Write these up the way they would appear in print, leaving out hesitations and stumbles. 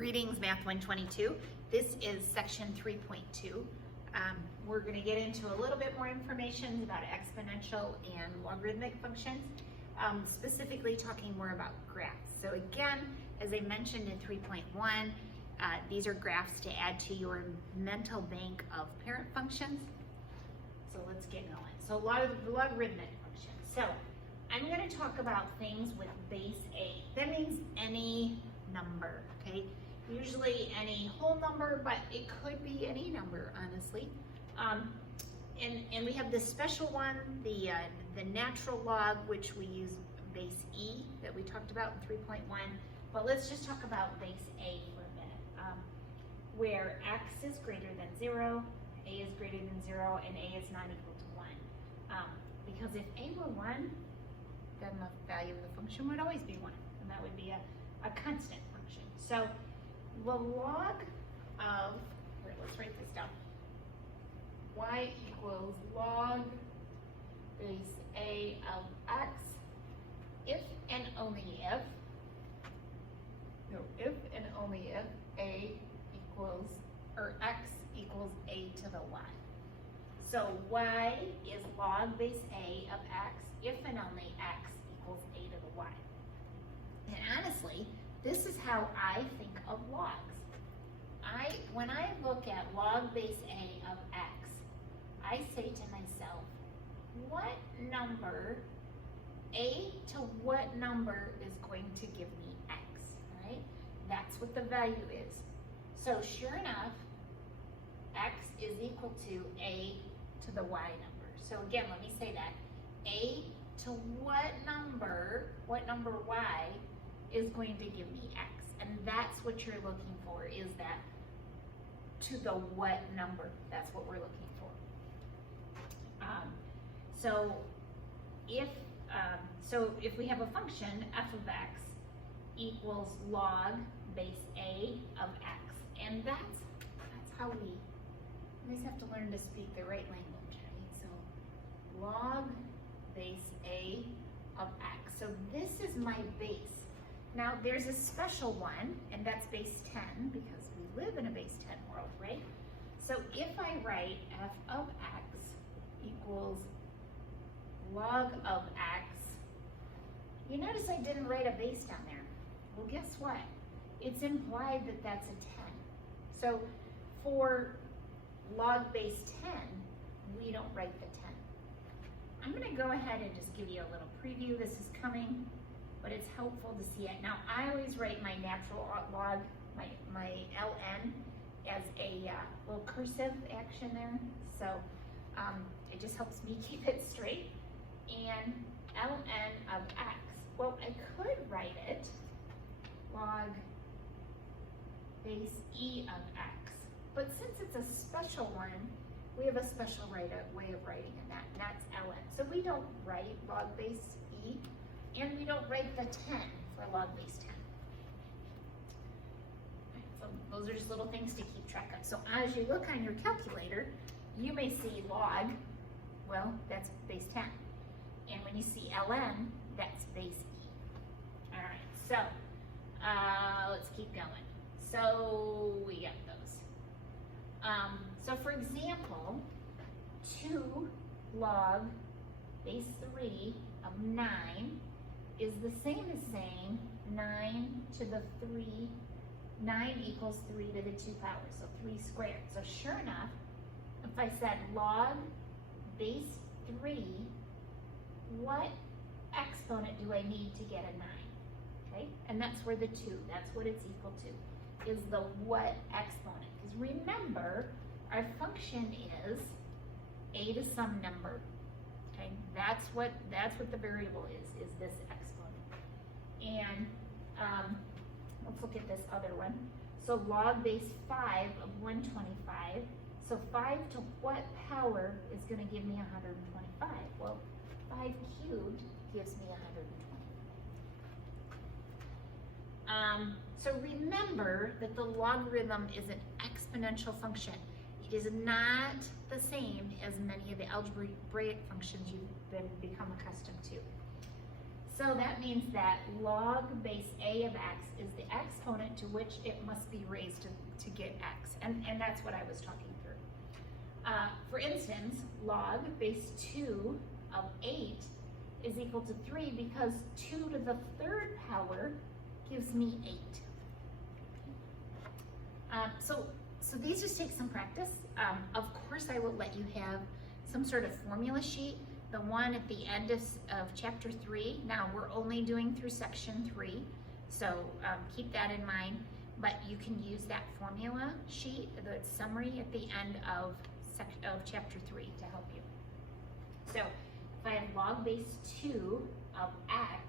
Greetings, Math122. This is section 3.2. We're going to get into a little bit more information about exponential and logarithmic functions, specifically talking more about graphs. So again, as I mentioned in 3.1, these are graphs to add to your mental bank of parent functions. So let's get going. So logarithmic functions. So I'm going to talk about things with base A. That means any number, okay? Usually any whole number, but it could be any number, honestly. And we have this special one, the natural log, which we use base E that we talked about in 3.1. But let's just talk about base A for a minute, where x is greater than 0, a is greater than 0, and a is not equal to 1. Because if a were 1, then the value of the function would always be 1, and that would be a constant function. So the log of, here, let's write this down. Y equals log base A of x if and only if, a equals, or x equals a to the y. So y is log base A of x if and only x equals a to the y. And honestly, this is how I think of logs. When I look at log base A of x, I say to myself, what number, a to what number is going to give me x, right? That's what the value is. So sure enough, x is equal to a to the y number. So again, let me say that. A to what number y is going to give me x. And that's what you're looking for, is that to the what number. That's what we're looking for. So if we have a function, f of x equals log base A of x. And that's how we always have to learn to speak the right language, right? So log base A of x. So this is my base. Now there's a special one, and that's base 10, because we live in a base 10 world, right? So if I write f of x equals log of x, you notice I didn't write a base down there. Well, guess what? It's implied that that's a 10. So for log base 10, we don't write the 10. I'm going to go ahead and just give you a little preview. This is coming, but it's helpful to see it. Now, I always write my natural log, my ln, as a little cursive action there. So it just helps me keep it straight. And ln of x, well, I could write it log base E of x. But since it's a special one, we have a special way of writing in that, and that's ln. So we don't write log base E, and we don't write the 10 for log base 10. Right, so those are just little things to keep track of. So as you look on your calculator, you may see log, well, that's base 10. And when you see ln, that's base E. All right, so let's keep going. So we got those. So for example, 2 log base 3 of 9 is the same as saying 9 to the 3, 9 equals 3 to the 2 powers, so 3 squared. So sure enough, if I said log base 3, what exponent do I need to get a 9? Okay, and that's where the 2, that's what it's equal to, is the what exponent. Because remember, our function is a to some number. Okay, that's what the variable is this exponent. And let's look at this other one. So log base 5 of 125. So 5 to what power is going to give me 125? Well, 5 cubed gives me 120. So remember that the logarithm is an exponential function. It is not the same as many of the algebraic functions you've become accustomed to. So that means that log base a of x is the exponent to which it must be raised to get x. And that's what I was talking through. For instance, log base 2 of 8 is equal to 3 because 2 to the third power gives me 8. So these just take some practice. Of course, I will let you have some sort of formula sheet. The one at the end of chapter 3. Now we're only doing through section 3, so keep that in mind. But you can use that formula sheet, the summary at the end of chapter 3 to help you. So if I have log base 2 of x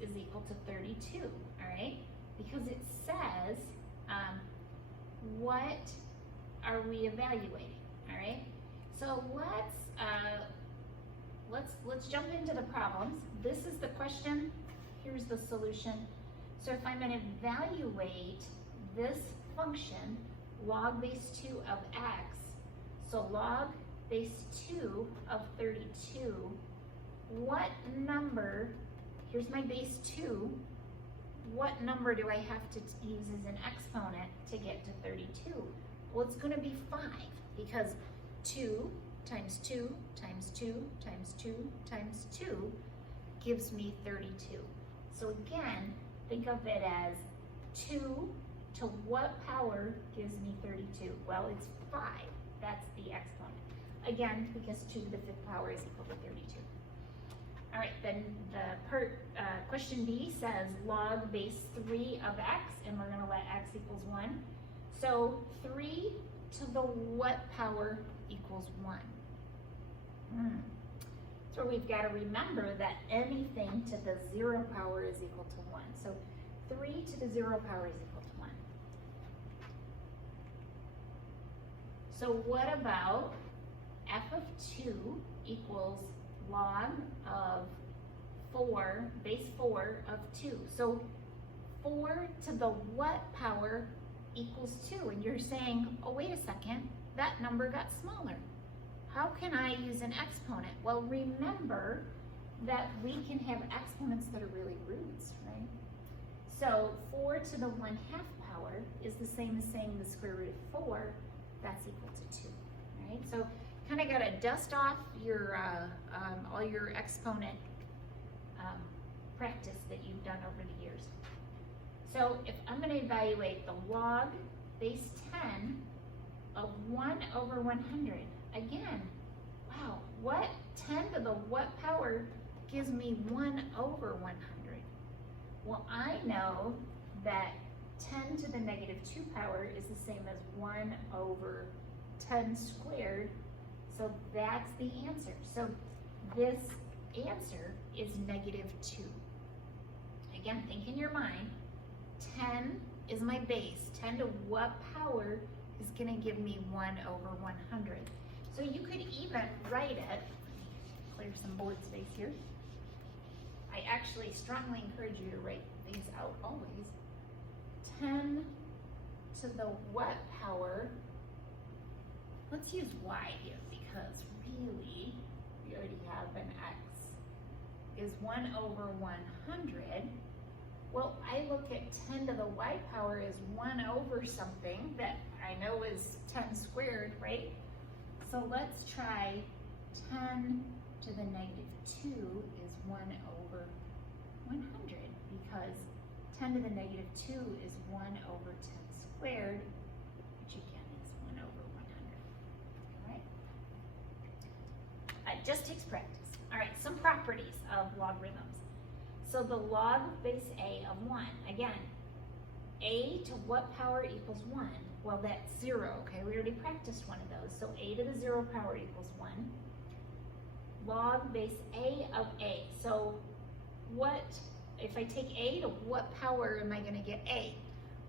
is equal to 32, all right? Because it says, what are we evaluating, all right? So let's jump into the problems. This is the question, here's the solution. So if I'm gonna evaluate this function, log base 2 of x, so log base 2 of 32, what number, here's my base 2, what number do I have to use as an exponent to get to 32? Well, it's gonna be 5, because 2 times 2 times 2 times 2 times 2 gives me 32. So again, think of it as 2 to what power gives me 32? Well, it's 5. That's the exponent. Again, because 2 to the 5th power is equal to 32. All right, then the question B says log base 3 of x, and we're gonna let x equals 1. So 3 to the what power equals 1? So we've got to remember that anything to the 0 power is equal to 1. So 3 to the 0 power is equal to 1. So what about f of 2 equals log of 4, base 4 of 2. So 4 to the what power equals 2? And you're saying, oh, wait a second, that number got smaller. How can I use an exponent? Well, remember that we can have exponents that are really roots, right? So 4 to the 1/2 power is the same as saying the square root of 4, that's equal to 2, right? So kind of got to dust off your all your exponent practice that you've done over the years. So if I'm going to evaluate the log base 10 of 1 over 100, again, wow, what 10 to the what power gives me 1 over 100? Well, I know that 10 to the negative 2 power is the same as 1 over 10 squared, so that's the answer. So this answer is negative 2. Again, think in your mind, 10 is my base. 10 to what power is going to give me 1 over 100? So you could even write it, clear some board space here. I actually strongly encourage you to write these out always. 10 to the what power? Let's use y here because really we already have an x. Is 1 over 100. Well, I look at 10 to the y power as 1 over something that I know is 10 squared, right? So let's try 10 to the negative 2 is 1 over 100 because 10 to the negative 2 is 1 over 10 squared, which again is 1 over 100, all right? It just takes practice. All right, some properties of logarithms. So the log base a of 1, again, a to what power equals 1? Well, that's 0, okay? We already practiced one of those. So a to the 0 power equals 1. Log base a of a. So what, if I take a to what power am I going to get a?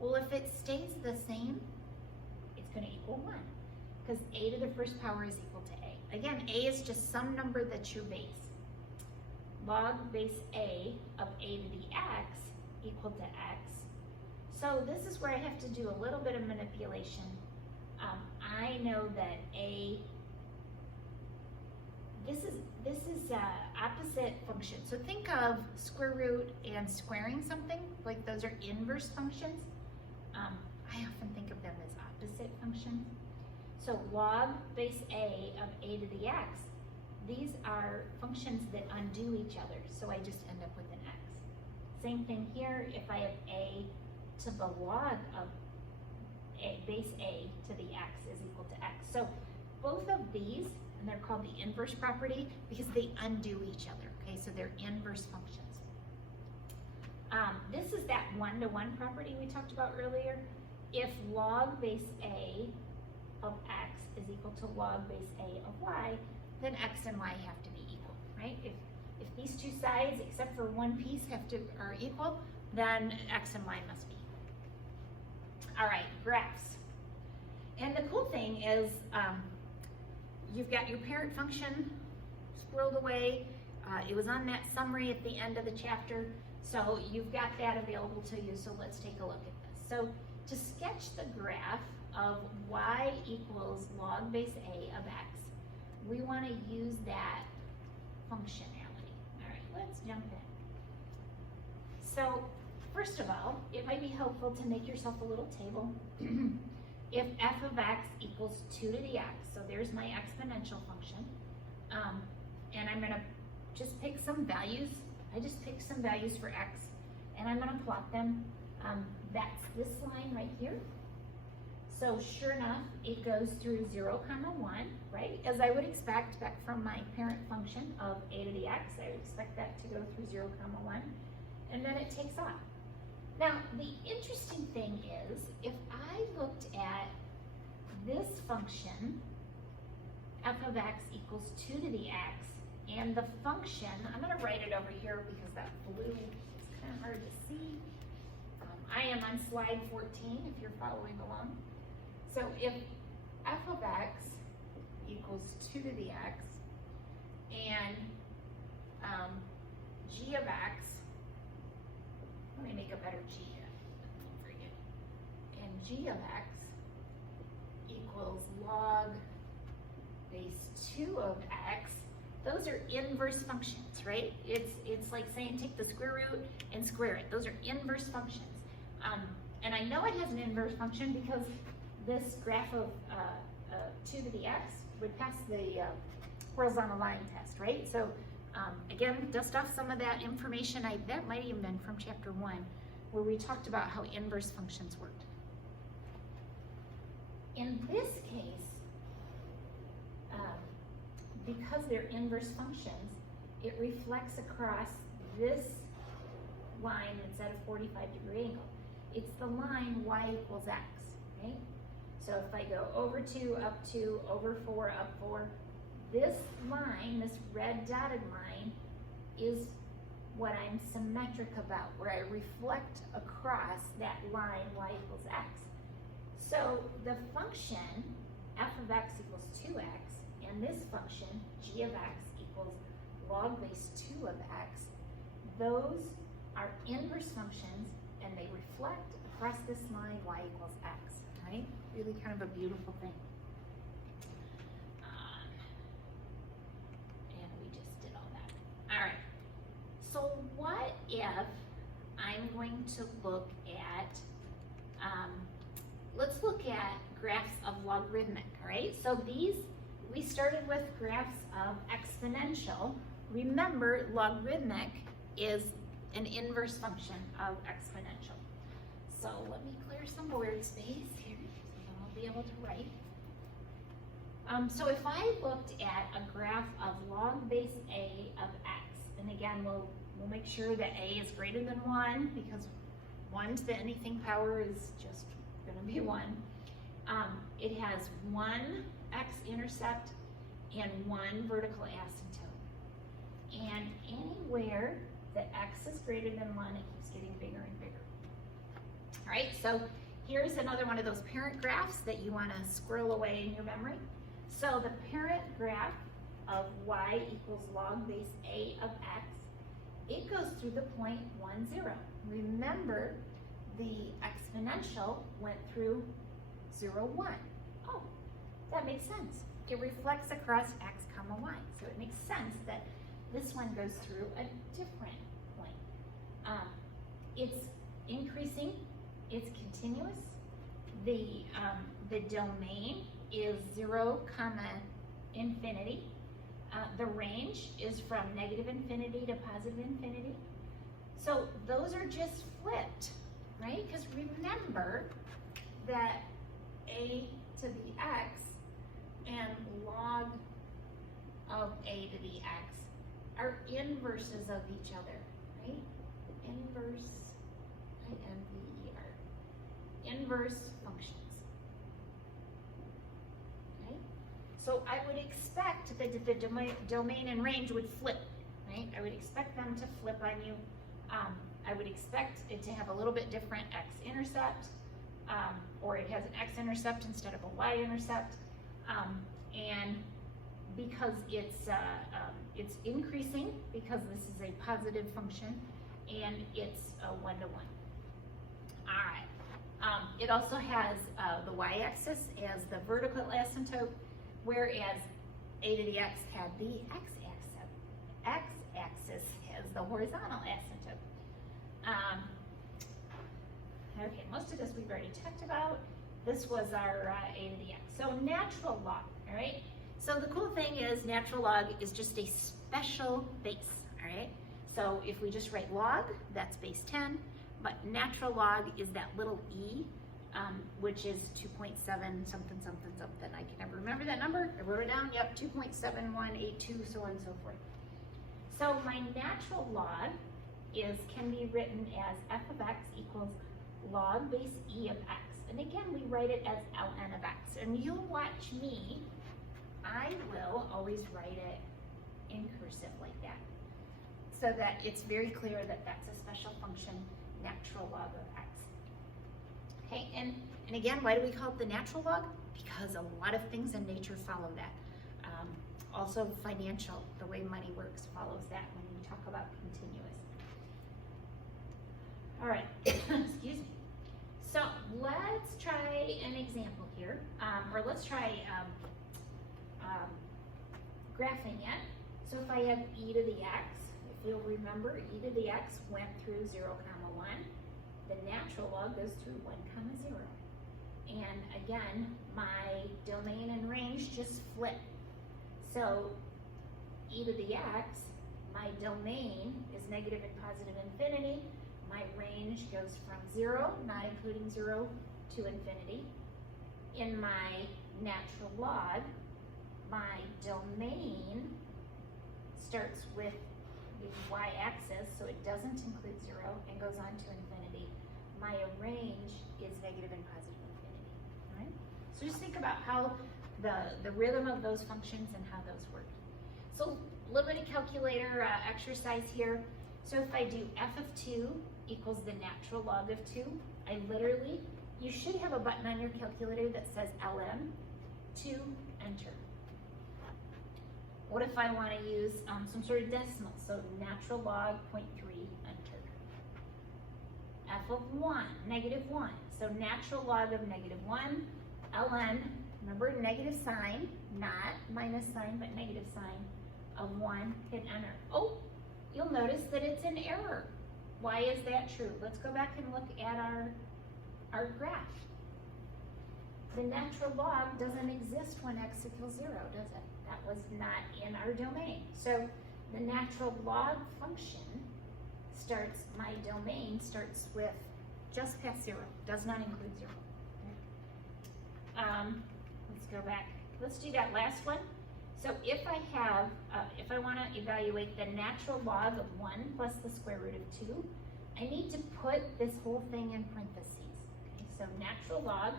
Well, if it stays the same, it's going to equal 1 because a to the first power is equal to a. Again, a is just some number that's your base. Log base a of a to the x equal to x. So this is where I have to do a little bit of manipulation. I know that a this is opposite function. So think of square root and squaring something, like those are inverse functions. I often think of them as opposite functions. So log base A of a to the x, these are functions that undo each other, so I just end up with an x. Same thing here, if I have a to the log of base A to the x is equal to x. So both of these, and they're called the inverse property because they undo each other, okay? So they're inverse functions. This is that one-to-one property we talked about earlier. If log base A of x is equal to log base A of y, then x and y have to be equal, right? If these two sides, except for one piece, are equal, then x and y must be equal. All right, graphs. And the cool thing is you've got your parent function squirreled away. It was on that summary at the end of the chapter, so you've got that available to you, so let's take a look at this. So to sketch the graph of y equals log base A of x, we want to use that functionality. All right, let's jump in. So first of all, it might be helpful to make yourself a little table. If f of x equals 2 to the x, so there's my exponential function, and I'm going to just pick some values. I just picked some values for x, and I'm going to plot them. That's this line right here. So sure enough, it goes through 0, 1, right? As I would expect back from my parent function of a to the x, I would expect that to go through 0, 1, and then it takes off. Now, the interesting thing is, if I looked at this function, f of x equals 2 to the x, and the function, I'm going to write it over here because that blue is kind of hard to see. I am on slide 14 if you're following along. So if f of x equals 2 to the x, and g of x, let me make a better g here, and g of x equals log base 2 of x, those are inverse functions, right? It's like saying take the square root and square it. Those are inverse functions. And I know it has an inverse function because this graph of 2 to the x would pass the horizontal line test, right? So again, dust off some of that information. That might even been from chapter 1, where we talked about how inverse functions worked. In this case, because they're inverse functions, it reflects across this line that's at a 45-degree angle. It's the line y equals x, right? So if I go over 2, up 2, over 4, up 4, this line, this red dotted line, is what I'm symmetric about, where I reflect across that line y equals x. So the function f of x equals 2x, and this function g of x equals log base 2 of x, those are inverse functions, and they reflect across this line y equals x, right? Really kind of a beautiful thing. And we just did all that. All right, so what if I'm going to look at, let's look at graphs of logarithmic, all right? So these, we started with graphs of exponential. Remember, logarithmic is an inverse function of exponential. So let me clear some word space here so I'll be able to write. So if I looked at a graph of log base A of x, and again, we'll make sure that A is greater than 1 because 1 to the anything power is just going to be 1. It has 1 x-intercept and 1 vertical asymptote. And anywhere that x is greater than 1, it keeps getting bigger and bigger. All right, so here's another one of those parent graphs that you want to squirrel away in your memory. So the parent graph of y equals log base A of x, it goes through the point 1, 0. Remember, the exponential went through 0, 1. Oh, that makes sense. it reflects across x comma y. So it makes sense that this one goes through a different point. It's increasing, it's continuous. The domain is 0, infinity. The range is from negative infinity to positive infinity. So those are just flipped, right? Because remember that a to the x and log of a to the x are inverses of each other, right? Inverse, I-N-V-E-R, inverse functions. Okay? So I would expect that the domain and range would flip, right? I would expect them to flip on you. I would expect it to have a little bit different x-intercept, or it has an x-intercept instead of a y-intercept, and because it's increasing, because this is a positive function, and it's a one-to-one. All right. It also has the y-axis as the vertical asymptote, whereas a to the x had the x-axis has the horizontal asymptote. Okay, most of this we've already talked about. This was our a to the x. So natural log, all right? So the cool thing is natural log is just a special base, all right? So if we just write log, that's base 10, but natural log is that little e, which is 2.7 something, something, something. I can never remember that number. I wrote it down, yep, 2.7182, so on and so forth. So my natural log can be written as f of x equals log base e of x. And again, we write it as ln of x. And you'll watch me, I will always write it in cursive like that, so that it's very clear that that's a special function, natural log of x. Okay, and again, why do we call it the natural log? Because a lot of things in nature follow that. Also financial, the way money works follows that when we talk about continuous. All right, excuse me. So let's try an example here, or let's try graphing it. So if I have e to the x, if you'll remember, e to the x went through 0, 1. The natural log goes through 1, 0. And again, my domain and range just flip. So e to the x, my domain is negative and positive infinity. My range goes from 0, not including 0, to infinity. In my natural log, my domain starts with the y-axis, so it doesn't include 0, and goes on to infinity. My range is negative and positive infinity. All right? So just think about how the rhythm of those functions and how those work. So a little bit of calculator exercise here. So if I do f of 2 equals the natural log of 2, you should have a button on your calculator that says ln, 2, enter. What if I want to use some sort of decimal? So natural log 0.3, enter. F of 1, negative 1. So natural log of negative 1, ln, remember negative sign, not minus sign, but negative sign of 1, hit enter. Oh, you'll notice that it's an error. Why is that true? Let's go back and look at our graph. The natural log doesn't exist when x equals 0, does it? That was not in our domain. So the natural log function my domain starts with just past 0, does not include 0. Let's go back. Let's do that last one. So if I want to evaluate the natural log of 1 plus the square root of 2, I need to put this whole thing in parentheses. Okay, so natural log,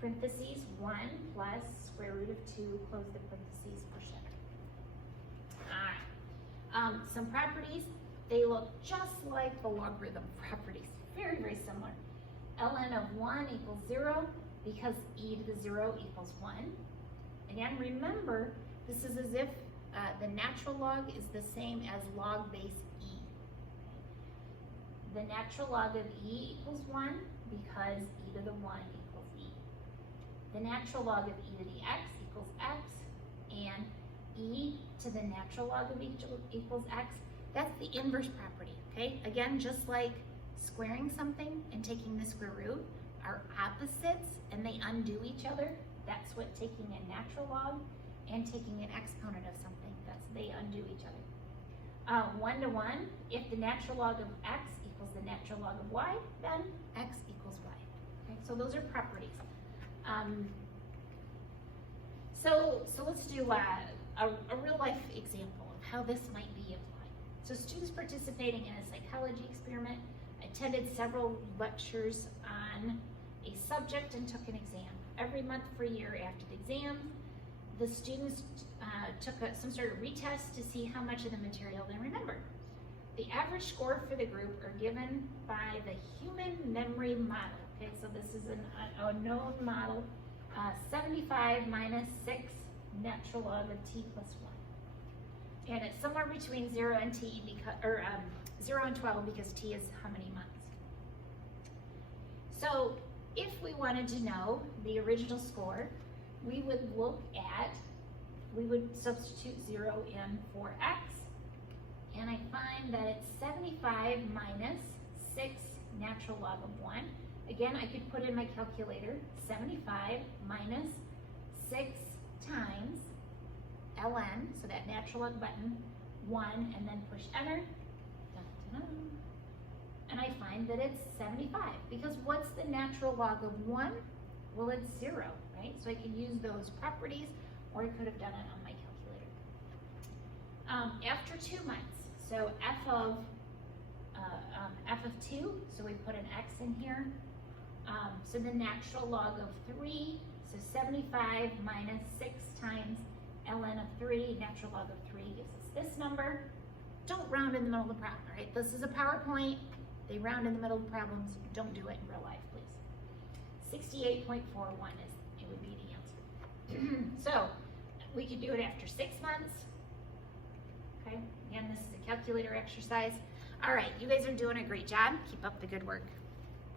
parentheses 1 plus square root of 2, close the parentheses, push enter. All right. Some properties, they look just like the logarithm properties. Very, very similar. ln of 1 equals 0 because e to the 0 equals 1. Again, remember, this is as if the natural log is the same as log base e. The natural log of e equals 1 because e to the 1 equals e. The natural log of e to the x equals x and e to the natural log of equals x. That's the inverse property, okay? Again, just like squaring something and taking the square root are opposites and they undo each other. That's what taking a natural log and taking an exponent of something, they undo each other. 1 to 1, if the natural log of x equals the natural log of y, then x equals y. Okay, so those are properties. So let's do a real life example of how this might be applied. So students participating in a psychology experiment attended several lectures on a subject and took an exam. Every month for a year after the exam, the students took some sort of retest to see how much of the material they remembered. The average score for the group are given by the human memory model. Okay, so this is a known model, 75 minus 6 natural log of t plus 1. And it's somewhere between 0 and 0 and 12 because t is how many months. So if we wanted to know the original score, we would substitute 0 in for x, and I find that it's 75 minus 6 natural log of 1. Again, I could put in my calculator, 75 minus 6 times ln, so that natural log button, 1, and then push enter. Dun, dun, dun. And I find that it's 75, because what's the natural log of 1? Well, it's 0, right? So I could use those properties, or I could have done it on my calculator. After 2 months, so f of 2, so we put an x in here. So the natural log of 3, so 75 minus 6 times ln of 3, natural log of 3 gives us this number. Don't round in the middle of the problem, right? This is a PowerPoint. They round in the middle of problems. Don't do it in real life, please. 68.41 would be the answer. So we could do it after 6 months. Okay, again, this is a calculator exercise. All right, you guys are doing a great job. Keep up the good work.